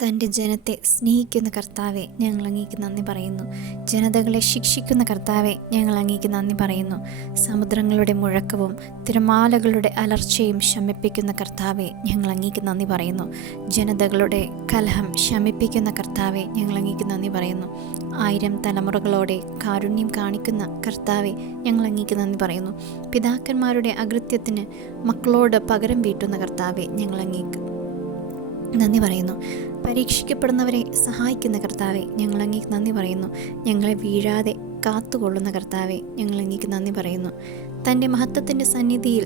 തൻ്റെ ജനത്തെ സ്നേഹിക്കുന്ന കർത്താവെ, ഞങ്ങൾ അങ്ങേക്ക് നന്ദി പറയുന്നു. ജനതകളെ ശിക്ഷിക്കുന്ന കർത്താവെ, ഞങ്ങൾ അങ്ങേക്ക് നന്ദി പറയുന്നു. സമുദ്രങ്ങളുടെ മുഴക്കവും തിരമാലകളുടെ അലർച്ചയും ശമിപ്പിക്കുന്ന കർത്താവെ, ഞങ്ങൾ അങ്ങേക്ക് നന്ദി പറയുന്നു. ജനതകളുടെ കലഹം ശമിപ്പിക്കുന്ന കർത്താവെ, ഞങ്ങൾ അങ്ങേക്ക് നന്ദി പറയുന്നു. 1000 തലമുറകളോടെ കാരുണ്യം കാണിക്കുന്ന കർത്താവെ, ഞങ്ങൾ അങ്ങേക്ക് നന്ദി പറയുന്നു. പിതാക്കന്മാരുടെ അകൃത്യത്തിന് മക്കളോട് പകരം വീട്ടുന്ന കർത്താവെ, ഞങ്ങൾ അങ്ങേക്ക് നന്ദി പറയുന്നു. പരീക്ഷിക്കപ്പെടുന്നവരെ സഹായിക്കുന്ന കർത്താവെ, ഞങ്ങൾ അങ്ങേക്ക് നന്ദി പറയുന്നു. ഞങ്ങളെ വീഴാതെ കാത്തുകൊള്ളുന്ന കർത്താവെ, ഞങ്ങൾ അങ്ങേക്ക് നന്ദി പറയുന്നു. തൻ്റെ മഹത്വത്തിൻ്റെ സന്നിധിയിൽ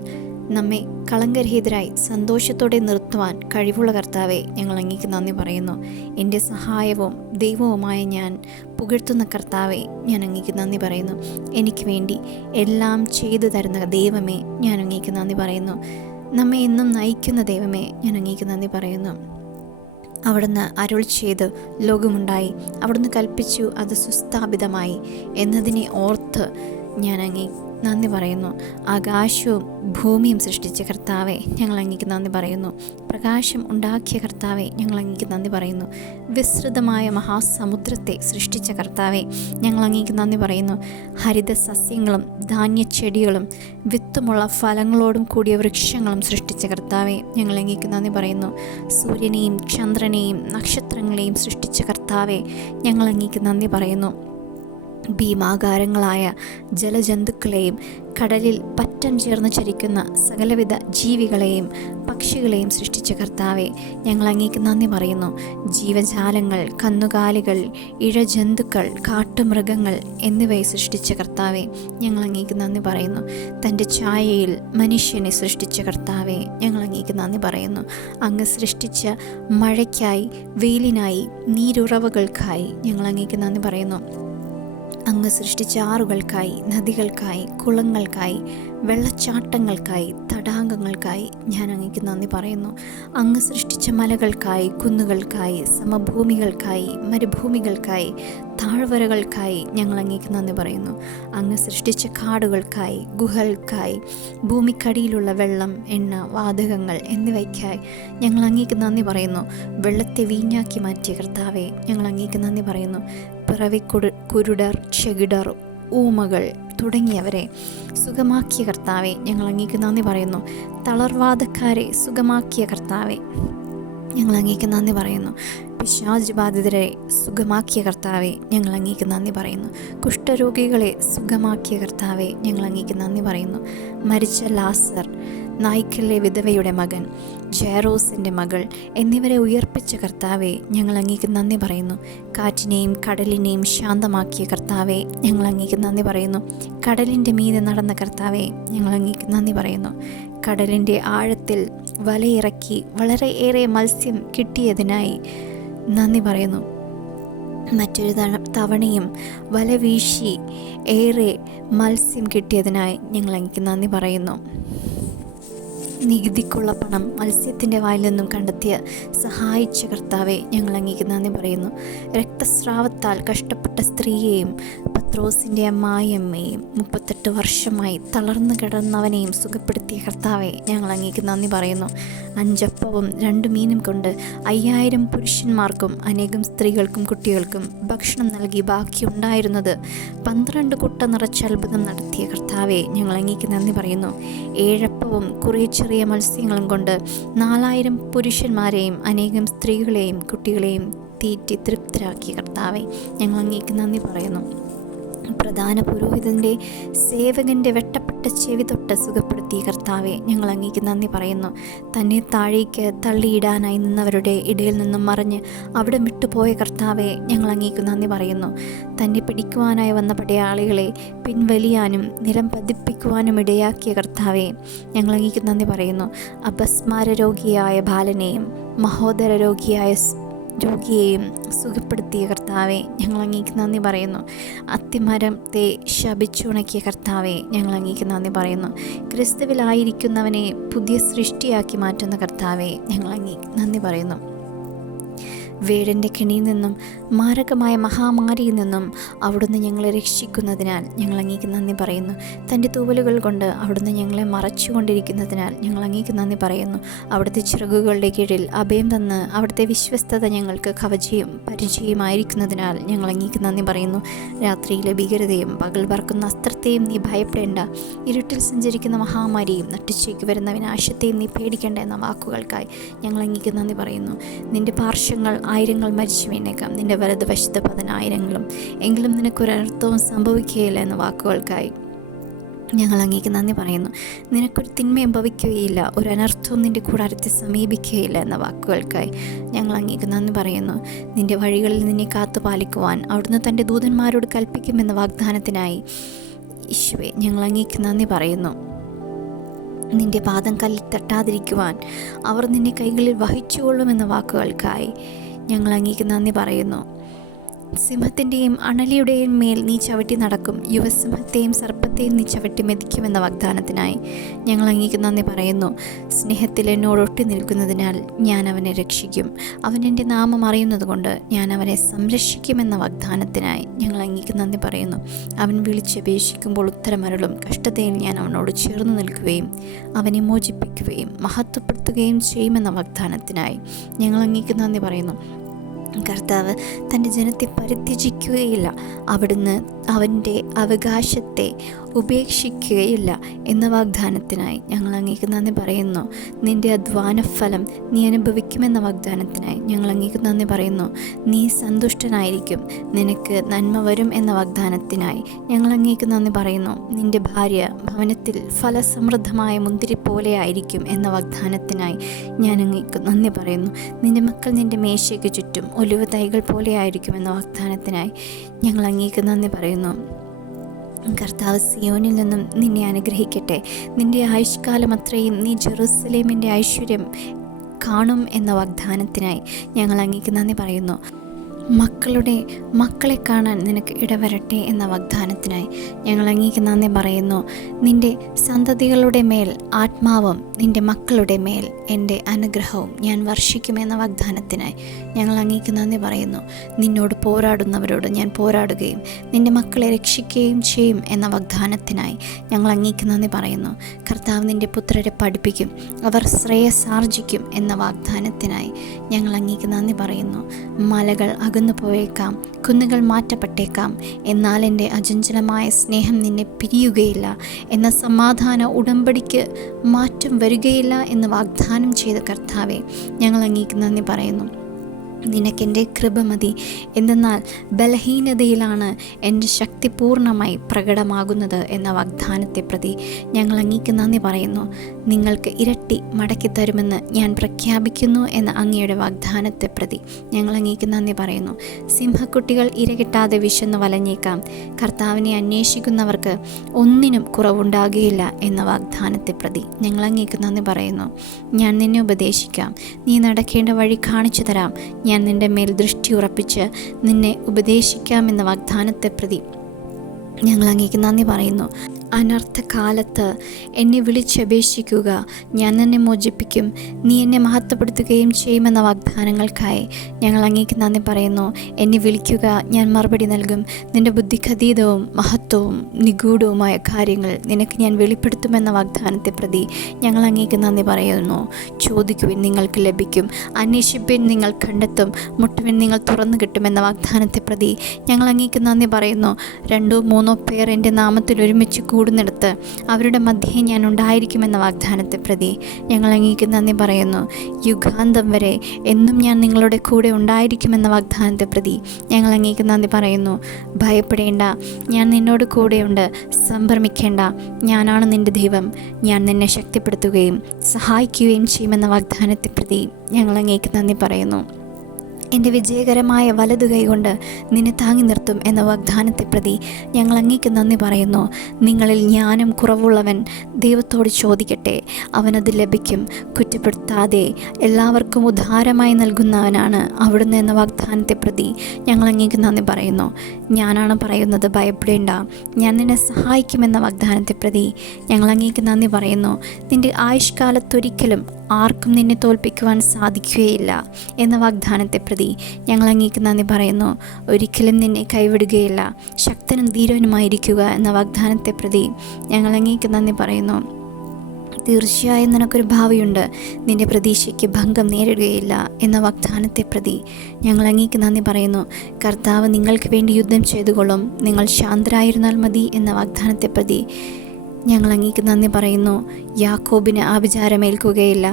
നമ്മെ കളങ്കരഹിതരായി സന്തോഷത്തോടെ നിർത്തുവാൻ കഴിവുള്ള കർത്താവെ, ഞങ്ങൾ അങ്ങേക്ക് നന്ദി പറയുന്നു. എൻ്റെ സഹായവും ദൈവവുമായ ഞാൻ പുകഴ്ത്തുന്ന കർത്താവെ, ഞാൻ അങ്ങേക്ക് നന്ദി പറയുന്നു. എനിക്ക് വേണ്ടി എല്ലാം ചെയ്തു തരുന്ന ദൈവമേ, ഞാൻ അങ്ങേക്ക് നന്ദി പറയുന്നു. നമ്മെ എന്നും നയിക്കുന്ന ദൈവമേ, ഞാൻ അങ്ങേക്ക് നന്ദി പറയുന്നു. അവിടുന്ന് അരുൾ ചെയ്ത് ലോകമുണ്ടായി, അവിടുന്ന് കൽപ്പിച്ചു അത് സുസ്ഥാപിതമായി എന്നതിനെ ഓർത്ത് ഞാൻ അങ്ങേ നന്ദി പറയുന്നു. ആകാശവും ഭൂമിയും സൃഷ്ടിച്ച കർത്താവെ, ഞങ്ങൾ അങ്ങേക്ക് നന്ദി പറയുന്നു. പ്രകാശം ഉണ്ടാക്കിയ കർത്താവെ, ഞങ്ങൾ അങ്ങേക്ക് നന്ദി പറയുന്നു. വിസ്തൃതമായ മഹാസമുദ്രത്തെ സൃഷ്ടിച്ച കർത്താവെ, ഞങ്ങൾ അങ്ങേക്ക് നന്ദി പറയുന്നു. ഹരിത സസ്യങ്ങളും ധാന്യച്ചെടികളും വിത്തുമുള്ള ഫലങ്ങളോടും കൂടിയ വൃക്ഷങ്ങളും സൃഷ്ടിച്ച കർത്താവെ, ഞങ്ങൾ അങ്ങേക്ക് നന്ദി പറയുന്നു. സൂര്യനെയും ചന്ദ്രനെയും നക്ഷത്രങ്ങളെയും സൃഷ്ടിച്ച കർത്താവെ, ഞങ്ങൾ അങ്ങേക്ക് നന്ദി പറയുന്നു. ഭീമാകാരങ്ങളായ ജലജന്തുക്കളെയും കടലിൽ പറ്റം ചേർന്ന് ചരിക്കുന്ന സകലവിധ ജീവികളെയും പക്ഷികളെയും സൃഷ്ടിച്ച കർത്താവെ, ഞങ്ങൾ അങ്ങേക്ക് നന്ദി പറയുന്നു. ജീവജാലങ്ങൾ, കന്നുകാലികൾ, ഇഴജന്തുക്കൾ, കാട്ടുമൃഗങ്ങൾ എന്നിവയെ സൃഷ്ടിച്ച കർത്താവെ, ഞങ്ങൾ അങ്ങേക്ക് നന്ദി പറയുന്നു. തൻ്റെ ഛായയിൽ മനുഷ്യനെ സൃഷ്ടിച്ച കർത്താവെ, ഞങ്ങൾ അങ്ങേക്ക് നന്ദി പറയുന്നു. അങ്ങ് സൃഷ്ടിച്ച മഴയ്ക്കായി, വെയിലിനായി, നീരുറവകൾക്കായി ഞങ്ങൾ അങ്ങേക്ക് നന്ദി പറയുന്നു. അങ്ങ് സൃഷ്ടിച്ച ആറുകൾക്കായി, നദികൾക്കായി, കുളങ്ങൾക്കായി, വെള്ളച്ചാട്ടങ്ങൾക്കായി, തടാകങ്ങൾക്കായി ഞാൻ അങ്ങേക്ക് നന്ദി പറയുന്നു. അങ്ങ് സൃഷ്ടിച്ച മലകൾക്കായി, കുന്നുകൾക്കായി, സമഭൂമികൾക്കായി, മരുഭൂമികൾക്കായി, താഴ്വരകൾക്കായി ഞങ്ങൾ അങ്ങേക്ക് നന്ദി പറയുന്നു. അങ്ങ് സൃഷ്ടിച്ച കാടുകൾക്കായി, ഗുഹകൾക്കായി, ഭൂമിക്കടിയിലുള്ള വെള്ളം, എണ്ണ, വാതകങ്ങൾ എന്നിവയ്ക്കായി ഞങ്ങൾ അങ്ങേക്ക് നന്ദി പറയുന്നു. വെള്ളത്തെ വീഞ്ഞാക്കി മാറ്റിയ കർത്താവെ, ഞങ്ങൾ അങ്ങേക്ക് നന്ദി പറയുന്നു. കുരുടർ, ചെകിടർ, ഊമകൾ തുടങ്ങിയവരെ സുഖമാക്കിയ കർത്താവെ, ഞങ്ങൾ അങ്ങേക്ക് നന്ദി പറയുന്നു. തളർവാദക്കാരെ സുഖമാക്കിയ കർത്താവെ, ഞങ്ങൾ അങ്ങേക്ക് നന്ദി പറയുന്നു. പിശാച് ബാധിതരെ സുഖമാക്കിയ കർത്താവെ, ഞങ്ങൾ അങ്ങേക്ക് നന്ദി പറയുന്നു. കുഷ്ഠരോഗികളെ സുഖമാക്കിയ കർത്താവെ, ഞങ്ങൾ അങ്ങേക്ക് നന്ദി പറയുന്നു. മരിച്ച ലാസർ, നായ്ക്കലിലെ വിധവയുടെ മകൻ, ജയറോസിൻ്റെ മകൾ എന്നിവരെ ഉയർപ്പിച്ച കർത്താവെ, ഞങ്ങൾ അങ്ങേക്ക് നന്ദി പറയുന്നു. കാറ്റിനെയും കടലിനെയും ശാന്തമാക്കിയ കർത്താവെ, ഞങ്ങൾ അങ്ങേക്ക് നന്ദി പറയുന്നു. കടലിൻ്റെ മീതെ നടന്ന കർത്താവെ, ഞങ്ങൾ അങ്ങേക്ക് നന്ദി പറയുന്നു. കടലിൻ്റെ ആഴത്തിൽ വലയിറക്കി വളരെയേറെ മത്സ്യം കിട്ടിയതിനായി നന്ദി പറയുന്നു. മറ്റൊരു തവണയും വല വീശി ഏറെ മത്സ്യം കിട്ടിയതിനായി ഞങ്ങൾ അങ്ങേക്ക് നന്ദി പറയുന്നു. നികുതിക്കുള്ള പണം മത്സ്യത്തിൻ്റെ വായിൽ നിന്നും കണ്ടെത്തിയ സഹായിച്ച കർത്താവെ, ഞങ്ങൾ അങ്ങേക്ക് നന്ദി പറയുന്നു. രക്തസ്രാവത്താൽ കഷ്ടപ്പെട്ട സ്ത്രീയെയും പത്രോസിൻ്റെ അമ്മായിയമ്മയെയും 38 വർഷമായി തളർന്നു കിടന്നവനെയും സുഖപ്പെടുത്തിയ കർത്താവെ, ഞങ്ങൾ അങ്ങേക്ക് നന്ദി പറയുന്നു. 5 അപ്പവും 2 മീനും കൊണ്ട് 5000 പുരുഷന്മാർക്കും അനേകം സ്ത്രീകൾക്കും കുട്ടികൾക്കും ഭക്ഷണം നൽകി ബാക്കിയുണ്ടായിരുന്നത് 12 കുട്ട നിറച്ച് അത്ഭുതം നടത്തിയ കർത്താവെ, ഞങ്ങൾ അങ്ങേക്ക് നന്ദി പറയുന്നു. 7 അപ്പവും കുറേ ചെറിയ മത്സ്യങ്ങളും കൊണ്ട് 4000 പുരുഷന്മാരെയും അനേകം സ്ത്രീകളെയും കുട്ടികളെയും തീറ്റി തൃപ്തരാക്കിയ കർത്താവെ, ഞങ്ങൾ അങ്ങേക്ക് നന്ദി പറയുന്നു. പ്രധാന പുരോഹിതൻ്റെ സേവകൻ്റെ വെട്ടപ്പെട്ട ചെവി തൊട്ട് സുഖപ്പെടുത്തിയ കർത്താവെ, ഞങ്ങൾ അങ്ങേക്ക് നന്ദി പറയുന്നു. തന്നെ താഴേക്ക് തള്ളിയിടാനായി നിന്നവരുടെ ഇടയിൽ നിന്നും മറിഞ്ഞ് അവിടെ വിട്ടുപോയ കർത്താവെ, ഞങ്ങൾ അങ്ങേക്ക് നന്ദി പറയുന്നു. തന്നെ പിടിക്കുവാനായി വന്ന പടയാളികളെ പിൻവലിയാനും നിലം പതിപ്പിക്കുവാനും ഇടയാക്കിയ കർത്താവെ, ഞങ്ങൾ അങ്ങേക്ക് നന്ദി പറയുന്നു. അപസ്മാര രോഗിയായ ബാലനെയും മഹോദര രോഗിയെയും സുഖപ്പെടുത്തിയ കർത്താവെ, ഞങ്ങൾ അങ്ങേക്ക് നന്ദി പറയുന്നു. അത്തിമരത്തെ ശപിച്ചുണക്കിയ കർത്താവെ, ഞങ്ങൾ അങ്ങേക്ക് നന്ദി പറയുന്നു. ക്രിസ്തുവിലായിരിക്കുന്നവനെ പുതിയ സൃഷ്ടിയാക്കി മാറ്റുന്ന കർത്താവെ, ഞങ്ങൾ അങ്ങേക്ക് നന്ദി പറയുന്നു. വേടൻ്റെ കെണിയിൽ നിന്നും മാരകമായ മഹാമാരിയിൽ നിന്നും അവിടുന്ന് ഞങ്ങളെ രക്ഷിക്കുന്നതിനാൽ ഞങ്ങൾ അങ്ങേക്ക് നന്ദി പറയുന്നു. തൻ്റെ തൂവലുകൾ കൊണ്ട് അവിടുന്ന് ഞങ്ങളെ മറച്ചുകൊണ്ടിരിക്കുന്നതിനാൽ ഞങ്ങൾ അങ്ങേക്ക് നന്ദി പറയുന്നു. അവിടുത്തെ ചിറകുകളുടെ കീഴിൽ അഭയം തന്ന് അവിടുത്തെ വിശ്വസ്തത ഞങ്ങൾക്ക് കവചയും പരിചയമായിരിക്കുന്നതിനാൽ ഞങ്ങൾ അങ്ങേക്ക് നന്ദി പറയുന്നു. രാത്രിയിലെ ഭീകരതയും പകൽ പറക്കുന്ന അസ്ത്രത്തെയും നീ ഭയപ്പെടേണ്ട, ഇരുട്ടിൽ സഞ്ചരിക്കുന്ന മഹാമാരിയും നട്ടുച്ചയ്ക്ക് വരുന്ന വിനാശത്തെയും നീ പേടിക്കേണ്ട എന്ന വാക്കുകൾക്കായി ഞങ്ങൾ അങ്ങേക്ക് നന്ദി പറയുന്നു. നിന്റെ പാർശ്വങ്ങൾ 1000 മരിച്ചു വീണേക്കാം, നിന്റെ വലതുവശത്ത് 10,000, എങ്കിലും നിനക്കൊരനർത്ഥവും സംഭവിക്കുകയില്ല എന്ന വാക്കുകൾക്കായി ഞങ്ങൾ അങ്ങേക്ക് നന്ദി പറയുന്നു. നിനക്കൊരു തിന്മയും ഭവിക്കുകയില്ല, ഒരു അനർത്ഥവും നിൻ്റെ കൂടാരത്തെ സമീപിക്കുകയില്ല എന്ന വാക്കുകൾക്കായി ഞങ്ങൾ അങ്ങേക്ക് നന്ദി പറയുന്നു. നിൻ്റെ വഴികളിൽ നിന്നെ കാത്തുപാലിക്കുവാൻ അവിടുന്ന് തൻ്റെ ദൂതന്മാരോട് കൽപ്പിക്കുമെന്ന വാഗ്ദാനത്തിനായി യേശുവേ ഞങ്ങൾ അങ്ങേക്ക് നന്ദി പറയുന്നു. നിൻ്റെ പാദം കല്ലിൽ തട്ടാതിരിക്കുവാൻ അവർ നിന്നെ കൈകളിൽ വഹിച്ചുകൊള്ളുമെന്ന വാക്കുകൾക്കായി ഞങ്ങൾ അങ്ങേക്ക് നന്ദി പറയുന്നു. സിംഹത്തിൻ്റെയും അണലിയുടെയും മേൽ നീ ചവിട്ടി നടക്കും, യുവസിംഹത്തെയും സർപ്പത്തെയും നീ ചവിട്ടി മെതിക്കുമെന്ന വാഗ്ദാനത്തിനായി ഞങ്ങൾ അങ്ങേക്ക് നന്ദി പറയുന്നു. സ്നേഹത്തിൽ എന്നോടൊട്ടി നിൽക്കുന്നതിനാൽ ഞാൻ അവനെ രക്ഷിക്കും, അവൻ എൻ്റെ നാമം അറിയുന്നത് കൊണ്ട് ഞാൻ അവനെ സംരക്ഷിക്കുമെന്ന വാഗ്ദാനത്തിനായി ഞങ്ങൾ അങ്ങേക്ക് നന്ദി പറയുന്നു. അവൻ വിളിച്ചപേക്ഷിക്കുമ്പോൾ ഉത്തരമരുളും, കഷ്ടതയിൽ ഞാൻ അവനോട് ചേർന്ന് നിൽക്കുകയും അവനെ മോചിപ്പിക്കുകയും മഹത്വപ്പെടുത്തുകയും ചെയ്യുമെന്ന വാഗ്ദാനത്തിനായി ഞങ്ങൾ അങ്ങേക്ക് നന്ദി പറയുന്നു. കർത്താവ് തൻ്റെ ജനത്തെ പരിത്യജിക്കുകയില്ല, അവിടുന്ന് അവൻ്റെ അവകാശത്തെ ഉപേക്ഷിക്കുകയില്ല എന്ന വാഗ്ദാനത്തിനായി ഞങ്ങൾ അങ്ങേക്ക് നന്ദി പറയുന്നു. നിൻ്റെ അധ്വാനഫലം നീ അനുഭവിക്കുമെന്ന വാഗ്ദാനത്തിനായി ഞങ്ങൾ അങ്ങേക്ക് നന്ദി പറയുന്നു. നീ സന്തുഷ്ടനായിരിക്കും, നിനക്ക് നന്മ വരും എന്ന വാഗ്ദാനത്തിനായി ഞങ്ങൾ അങ്ങേക്ക് നന്ദി പറയുന്നു. നിൻ്റെ ഭാര്യ ഭവനത്തിൽ ഫലസമൃദ്ധമായ മുന്തിരി പോലെ ആയിരിക്കും എന്ന വാഗ്ദാനത്തിനായി ഞാൻ അങ്ങേക്ക് നന്ദി പറയുന്നു. നിൻ്റെ മക്കൾ നിൻ്റെ മേശയ്ക്ക് ചുറ്റും ഒലിവ് തൈകൾ പോലെ ആയിരിക്കും എന്ന വാഗ്ദാനത്തിനായി ഞങ്ങൾ അങ്ങേക്ക് നന്ദി പറയുന്നു. കർത്താവ് സിയോനിൽ നിന്നും നിന്നെ അനുഗ്രഹിക്കട്ടെ. നിൻ്റെ ആയുഷ്കാലം അത്രയും നീ ജെറുസലേമിൻ്റെ ഐശ്വര്യം കാണും എന്ന വാഗ്ദാനത്തിനായി ഞങ്ങൾ അങ്ങേക്ക് നന്ദി പറയുന്നു. മക്കളെ കാണാൻ നിനക്ക് ഇടവരട്ടെ എന്ന വാഗ്ദാനത്തിനായി ഞങ്ങൾ അങ്ങേക്ക് നന്ദി പറയുന്നു. നിൻ്റെ സന്തതികളുടെ മേൽ ആത്മാവും നിൻ്റെ മക്കളുടെ മേൽ എൻ്റെ അനുഗ്രഹവും ഞാൻ വർഷിക്കുമെന്ന വാഗ്ദാനത്തിനായി ഞങ്ങൾ അങ്ങേക്ക് നന്ദി പറയുന്നു. നിന്നോട് പോരാടുന്നവരോട് ഞാൻ പോരാടുകയും നിൻ്റെ മക്കളെ രക്ഷിക്കുകയും ചെയ്യും എന്ന വാഗ്ദാനത്തിനായി ഞങ്ങൾ അങ്ങേക്ക് നന്ദി പറയുന്നു. കർത്താവ് നിൻ്റെ പുത്രരെ പഠിപ്പിക്കും, അവർ ശ്രേയസാർജിക്കും എന്ന വാഗ്ദാനത്തിനായി ഞങ്ങൾ അങ്ങേക്ക് നന്ദി പറയുന്നു. മലകൾ അകന്നു പോയേക്കാം, കുന്നുകൾ മാറ്റപ്പെട്ടേക്കാം, എന്നാൽ എൻ്റെ അചഞ്ചലമായ സ്നേഹം നിന്നെ പിരിയുകയില്ല എന്ന സമാധാന ഉടമ്പടിക്ക് മാറ്റം വരികയില്ല എന്ന് വാഗ്ദാനം ചെയ്ത കർത്താവെ ഞങ്ങൾ അങ്ങേക്ക് നന്ദി പറയുന്നു. നിനക്കെൻ്റെ കൃപ മതി, എന്തെന്നാൽ ബലഹീനതയിലാണ് എൻ്റെ ശക്തി പൂർണ്ണമായി പ്രകടമാകുന്നത് എന്ന വാഗ്ദാനത്തെ പ്രതി ഞങ്ങൾ അങ്ങേക്ക് നന്ദി പറയുന്നു. നിങ്ങൾക്ക് ഇരട്ടി മടക്കി തരുമെന്ന് ഞാൻ പ്രഖ്യാപിക്കുന്നു എന്ന അങ്ങയുടെ വാഗ്ദാനത്തെ പ്രതി ഞങ്ങൾ അങ്ങേക്ക് നന്ദി പറയുന്നു. സിംഹക്കുട്ടികൾ ഇരകിട്ടാതെ വിശന്ന് വലഞ്ഞേക്കാം, കർത്താവിനെ അന്വേഷിക്കുന്നവർക്ക് ഒന്നിനും കുറവുണ്ടാകുകയില്ല എന്ന വാഗ്ദാനത്തെ പ്രതി ഞങ്ങൾ അങ്ങേക്ക് നന്ദി പറയുന്നു. ഞാൻ നിന്നെ ഉപദേശിക്കാം, നീ നടക്കേണ്ട വഴി കാണിച്ചു തരാം, ഞാൻ നിൻ്റെ മേൽ ദൃഷ്ടി ഉറപ്പിച്ച് നിന്നെ ഉപദേശിക്കാമെന്ന വാഗ്ദാനത്തെ പ്രതി ഞങ്ങൾ അങ്ങേക്ക് നന്ദി പറയുന്നു. അനർത്ഥകാലത്ത് എന്നെ വിളിച്ചപേക്ഷിക്കുക, ഞാൻ നിന്നെ മോചിപ്പിക്കും, നീ എന്നെ മഹത്വപ്പെടുത്തുകയും ചെയ്യുമെന്ന വാഗ്ദാനങ്ങൾക്കായി ഞങ്ങൾ അങ്ങേക്ക് നന്ദി പറയുന്നു. എന്നെ വിളിക്കുക, ഞാൻ മറുപടി നൽകും. നിൻ്റെ ബുദ്ധിക്കതീതവും മഹത്വവും നിഗൂഢവുമായ കാര്യങ്ങൾ നിനക്ക് ഞാൻ വെളിപ്പെടുത്തുമെന്ന വാഗ്ദാനത്തെ പ്രതി ഞങ്ങൾ അങ്ങേക്ക് നന്ദി പറയുന്നു. ചോദിക്കുവിൻ, നിങ്ങൾക്ക് ലഭിക്കും, അന്വേഷിപ്പിൻ, നിങ്ങൾ കണ്ടെത്തും, മുട്ടുവിൻ, നിങ്ങൾ തുറന്നു കിട്ടുമെന്ന വാഗ്ദാനത്തെ പ്രതി ഞങ്ങൾ അങ്ങേക്ക് നന്ദി പറയുന്നു. 2-3 പേർ എൻ്റെ നാമത്തിൽ ഒരുമിച്ച് കൂടുന്നിടത്ത് അവരുടെ മധ്യേ ഞാൻ ഉണ്ടായിരിക്കുമെന്ന വാഗ്ദാനത്തെ പ്രതി ഞങ്ങൾ അങ്ങേക്ക് നന്ദി പറയുന്നു. യുഗാന്തം വരെ എന്നും ഞാൻ നിങ്ങളുടെ കൂടെ ഉണ്ടായിരിക്കുമെന്ന വാഗ്ദാനത്തെ പ്രതി ഞങ്ങൾ അങ്ങേക്ക് നന്ദി പറയുന്നു. ഭയപ്പെടേണ്ട, ഞാൻ നിന്നോട് കൂടെയുണ്ട്, സംഭ്രമിക്കേണ്ട, ഞാനാണ് നിൻ്റെ ദൈവം, ഞാൻ നിന്നെ ശക്തിപ്പെടുത്തുകയും സഹായിക്കുകയും ചെയ്യുമെന്ന വാഗ്ദാനത്തെ പ്രതി ഞങ്ങൾ അങ്ങേക്ക് നന്ദി പറയുന്നു. എൻ്റെ വിജയകരമായ വലതു കൈകൊണ്ട് നിന്നെ താങ്ങി നിർത്തും എന്ന വാഗ്ദാനത്തെ പ്രതി ഞങ്ങൾ അങ്ങേക്ക് നന്ദി പറയുന്നു. നിങ്ങളിൽ ജ്ഞാനം കുറവുള്ളവൻ ദൈവത്തോട് ചോദിക്കട്ടെ, അവനത് ലഭിക്കും. കുറ്റപ്പെടുത്താതെ എല്ലാവർക്കും ഉദാരമായി നൽകുന്നവനാണ് അവിടുന്ന് എന്ന വാഗ്ദാനത്തെ പ്രതി ഞങ്ങൾ അങ്ങേക്ക് നന്ദി പറയുന്നു. ഞാനാണ് പറയുന്നത്, ഭയപ്പെടേണ്ട, ഞാൻ നിന്നെ സഹായിക്കുമെന്ന വാഗ്ദാനത്തെ പ്രതി ഞങ്ങൾ അങ്ങേക്ക് നന്ദി പറയുന്നു. നിൻ്റെ ആയുഷ്കാലത്തൊരിക്കലും ആർക്കും നിന്നെ തോൽപ്പിക്കുവാൻ സാധിക്കുകയില്ല എന്ന വാഗ്ദാനത്തെ പ്രതി ഞങ്ങൾ അങ്ങേക്ക് നന്ദി പറയുന്നു. ഒരിക്കലും നിന്നെ കൈവിടുകയില്ല, ശക്തനും ധീരനുമായിരിക്കുക എന്ന വാഗ്ദാനത്തെ പ്രതി ഞങ്ങൾ അങ്ങേക്ക് നന്ദി പറയുന്നു. തീർച്ചയായും നിനക്കൊരു ഭാവിയുണ്ട്, നിന്റെ പ്രതീക്ഷയ്ക്ക് ഭംഗം നേരിടുകയില്ല എന്ന വാഗ്ദാനത്തെ പ്രതി ഞങ്ങൾ അങ്ങേക്ക് നന്ദി പറയുന്നു. കർത്താവ് നിങ്ങൾക്ക് വേണ്ടി യുദ്ധം ചെയ്തുകൊള്ളും, നിങ്ങൾ ശാന്തരായിരുന്നാൽ മതി എന്ന വാഗ്ദാനത്തെ പ്രതി ഞങ്ങൾ അങ്ങേക്ക് നന്ദി പറയുന്നു. യാക്കോബിന് ആഭിചാരമേൽക്കുകയില്ല,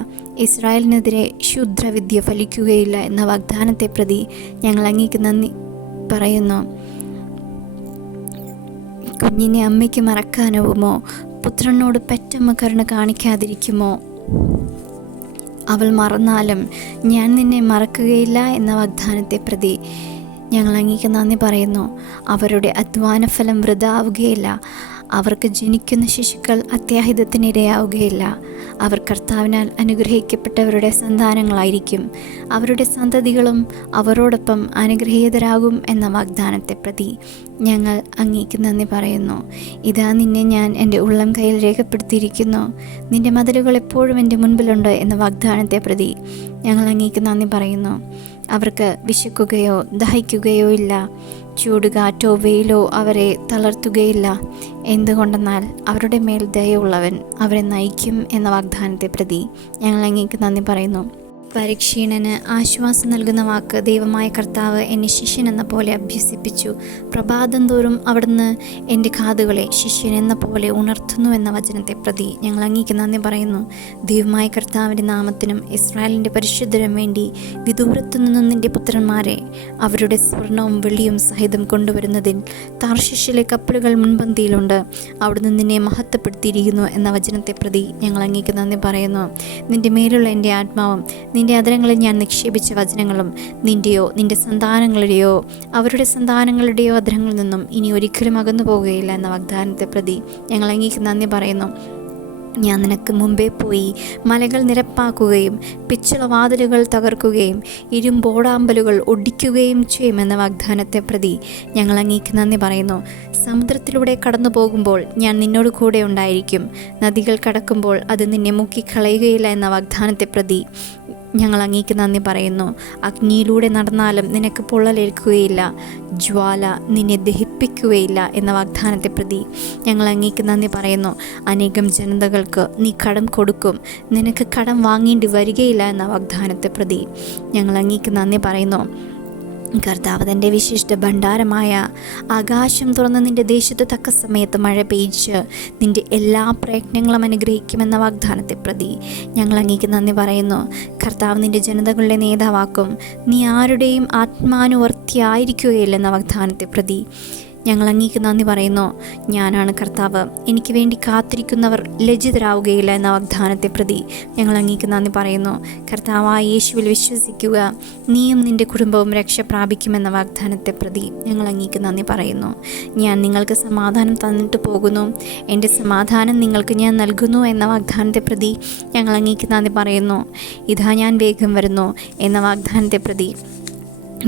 ഇസ്രായേലിനെതിരെ ക്ഷുദ്രവിദ്യ ഫലിക്കുകയില്ല എന്ന വാഗ്ദാനത്തെ പ്രതി ഞങ്ങൾ അങ്ങേക്ക് നന്ദി പറയുന്നു. കുഞ്ഞിനെ അമ്മയ്ക്ക് മറക്കാനാവുമോ? പുത്രനോട് പെറ്റമ്മ കരുണ കാണിക്കാതിരിക്കുമോ? അവൾ മറന്നാലും ഞാൻ നിന്നെ മറക്കുകയില്ല എന്ന വാഗ്ദാനത്തെ പ്രതി ഞങ്ങൾ അങ്ങേക്ക് നന്ദി പറയുന്നു. അവരുടെ അധ്വാനഫലം വൃഥാ ആവുകയില്ല, അവർക്ക് ജനിക്കുന്ന ശിശുക്കൾ അത്യാഹിതത്തിനിരയാവുകയില്ല. അവർ കർത്താവിനാൽ അനുഗ്രഹിക്കപ്പെട്ടവരുടെ സന്താനങ്ങളായിരിക്കും, അവരുടെ സന്തതികളും അവരോടൊപ്പം അനുഗ്രഹീതരാകും എന്ന വാഗ്ദാനത്തെ പ്രതി ഞങ്ങൾ അങ്ങേക്ക് നന്ദി പറയുന്നു. ഇതാ നിന്നെ ഞാൻ എൻ്റെ ഉള്ളം കയ്യിൽ രേഖപ്പെടുത്തിയിരിക്കുന്നു, നിൻ്റെ മതിലുകൾ എപ്പോഴും എൻ്റെ മുൻപിലുണ്ട് എന്ന വാഗ്ദാനത്തെ പ്രതി ഞങ്ങൾ അങ്ങേക്ക് നന്ദി പറയുന്നു. അവർക്ക് വിശക്കുകയോ ദഹിക്കുകയോ ഇല്ല, ചൂടുകാറ്റോ വെയിലോ അവരെ തളർത്തുകയില്ല. എന്തുകൊണ്ടെന്നാൽ അവരുടെ മേൽ ദയയുള്ളവൻ അവരെ നയിക്കും എന്ന വാഗ്ദാനത്തെ പ്രതി ഞങ്ങൾ അങ്ങേക്ക് നന്ദി പറയുന്നു. പരിക്ഷീണന് ആശ്വാസം നൽകുന്ന വാക്ക് ദൈവമായ കർത്താവ് എന്നെ ശിഷ്യൻ എന്ന പോലെ അഭ്യസിപ്പിച്ചു. പ്രഭാതം തോറും അവിടുന്ന് എൻ്റെ കാതുകളെ ശിഷ്യൻ എന്ന പോലെ ഉണർത്തുന്നു എന്ന വചനത്തെ പ്രതി ഞങ്ങൾ അങ്ങേക്ക് നന്ദി പറയുന്നു. ദൈവമായ കർത്താവിൻ്റെ നാമത്തിനും ഇസ്രായേലിൻ്റെ പരിശുദ്ധനും വേണ്ടി വിദൂരത്തു നിന്നും നിൻ്റെ പുത്രന്മാരെ അവരുടെ സ്വർണവും വെള്ളിയും സഹിതം കൊണ്ടുവരുന്നതിൽ താർശിഷിലെ കപ്പലുകൾ മുൻപന്തിയിലുണ്ട്. അവിടുന്ന് നിന്നെ മഹത്വപ്പെടുത്തിയിരിക്കുന്നു എന്ന വചനത്തെ പ്രതി ഞങ്ങൾ അങ്ങേക്ക് നന്ദി പറയുന്നു. നിൻ്റെ മേലുള്ള എൻ്റെ ആത്മാവും നിൻ്റെ അധരങ്ങളിൽ ഞാൻ നിക്ഷേപിച്ച വചനങ്ങളും നിൻ്റെയോ നിൻ്റെ സന്താനങ്ങളുടെയോ അവരുടെ സന്താനങ്ങളുടെയോ അധരങ്ങളിൽ നിന്നും ഇനി ഒരിക്കലും അകന്നു പോകുകയില്ല എന്ന വാഗ്ദാനത്തെ പ്രതി ഞങ്ങൾ അങ്ങേക്ക് നന്ദി പറയുന്നു. ഞാൻ നിനക്ക് മുമ്പേ പോയി മലകൾ നിരപ്പാക്കുകയും പിച്ചളവാതിലുകൾ തകർക്കുകയും ഇരുമ്പോടാമ്പലുകൾ ഒടിക്കുകയും ചെയ്യുമെന്ന വാഗ്ദാനത്തെ പ്രതി ഞങ്ങൾ അങ്ങേക്ക് നന്ദി പറയുന്നു. സമുദ്രത്തിലൂടെ കടന്നു പോകുമ്പോൾ ഞാൻ നിന്നോട് കൂടെ ഉണ്ടായിരിക്കും, നദികൾ കടക്കുമ്പോൾ അത് നിന്നെ മുക്കിക്കളയുകയില്ല എന്ന വാഗ്ദാനത്തെ പ്രതി ഞങ്ങൾ അങ്ങേക്ക് നന്ദി പറയുന്നു. അഗ്നിയിലൂടെ നടന്നാലും നിനക്ക് പൊള്ളലേൽക്കുകയില്ല, ജ്വാല നിന്നെ ദഹിപ്പിക്കുകയില്ല എന്ന വാഗ്ദാനത്തെ പ്രതി ഞങ്ങൾ അങ്ങേക്ക് നന്ദി പറയുന്നു. അനേകം ജനതകൾക്ക് നീ കടം കൊടുക്കും, നിനക്ക് കടം വാങ്ങേണ്ടി വരികയില്ല എന്ന വാഗ്ദാനത്തെ പ്രതി ഞങ്ങൾ അങ്ങേക്ക് നന്ദി പറയുന്നു. കർത്താവ് തൻ്റെ വിശിഷ്ട ഭണ്ഡാരമായ ആകാശം തുറന്ന് നിൻ്റെ ദേശത്ത് തക്ക സമയത്ത് മഴ പെയ്ച്ച് നിൻ്റെ എല്ലാ പ്രയത്നങ്ങളും അനുഗ്രഹിക്കുമെന്ന വാഗ്ദാനത്തെ പ്രതി ഞങ്ങൾ അങ്ങേക്ക് നന്ദി പറയുന്നു. കർത്താവ് നിൻ്റെ ജനതകളുടെ നേതാവാക്കും, നീ ആരുടെയും ആത്മാനുവർത്തിയായിരിക്കുകയില്ലെന്ന വാഗ്ദാനത്തെ പ്രതി ഞങ്ങൾ അങ്ങേക്ക് നന്ദി പറയുന്നു. ഞാനാണ് കർത്താവ്, എനിക്ക് വേണ്ടി കാത്തിരിക്കുന്നവർ ലജ്ജിതരാവുകയില്ല എന്ന വാഗ്ദാനത്തെ പ്രതി ഞങ്ങൾ അങ്ങേക്ക് നന്ദി പറയുന്നു. കർത്താവായ യേശുവിൽ വിശ്വസിക്കുക, നീയും നിൻ്റെ കുടുംബവും രക്ഷ പ്രാപിക്കുമെന്ന വാഗ്ദാനത്തെ പ്രതി ഞങ്ങൾ അങ്ങേക്ക് നന്ദി പറയുന്നു. ഞാൻ നിങ്ങൾക്ക് സമാധാനം തന്നിട്ട് പോകുന്നു, എൻ്റെ സമാധാനം നിങ്ങൾക്ക് ഞാൻ നൽകുന്നു എന്ന വാഗ്ദാനത്തെ പ്രതി ഞങ്ങൾ അങ്ങേക്ക് നന്ദി പറയുന്നു. ഇതാ ഞാൻ വേഗം വരുന്നു എന്ന വാഗ്ദാനത്തെ പ്രതി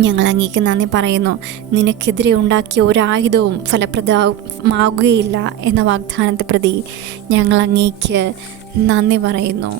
ഞങ്ങൾ അങ്ങേക്ക് നന്ദി പറയുന്നു. നിനക്കെതിരെ ഉണ്ടാക്കിയ ഒരായുധവും ഫലപ്രദമാകുകയില്ല എന്ന വാഗ്ദാനത്തെ പ്രതി ഞങ്ങൾ അങ്ങേക്ക് നന്ദി പറയുന്നു.